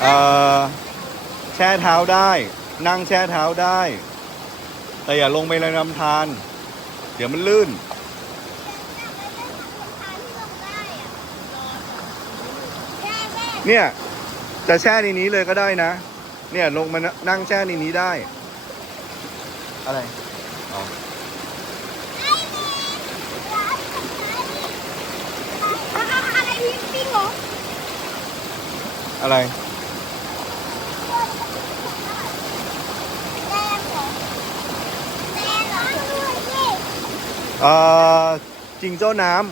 เอ่อแช่เท้าได้ นั่งแช่เท้าได้ แต่อย่าลงไปในลำธารเดี๋ยวมันลื่น เนี่ยจะแช่ในนี้เลยก็ได้นะ เนี่ยลงมานั่งแช่ในนี้ได้ อะไรอ๋ออะไรเอ่อจิงโจ้น้ำ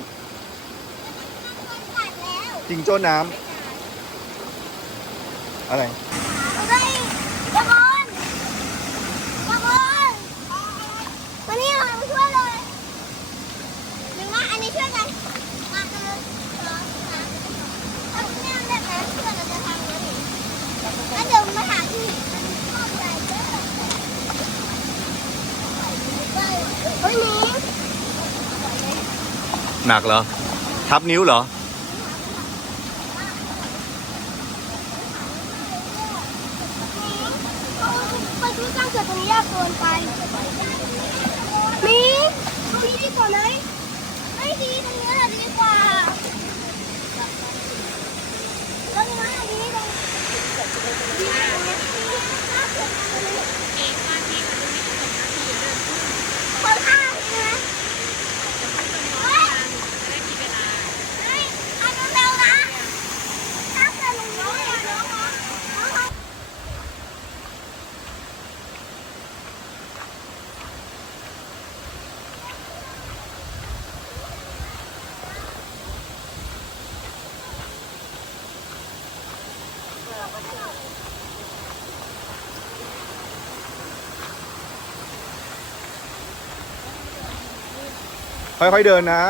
จิงโจ้น้ำอะไรหนักเหรอ ทับนิ้วเหรอไปซื้อจ้างเกิดตรงนี้ยากเกินไปมีตรงนี้ดีกว่าไหมไม่ดีตรงนี้แหละดีกว่าแล้วนี่นะดีตรงคนข้างใช่ไหมเฮ้ยเอาเร็วๆนะถ้าเกิดตรงนี้น้องค่อยๆเดินนะ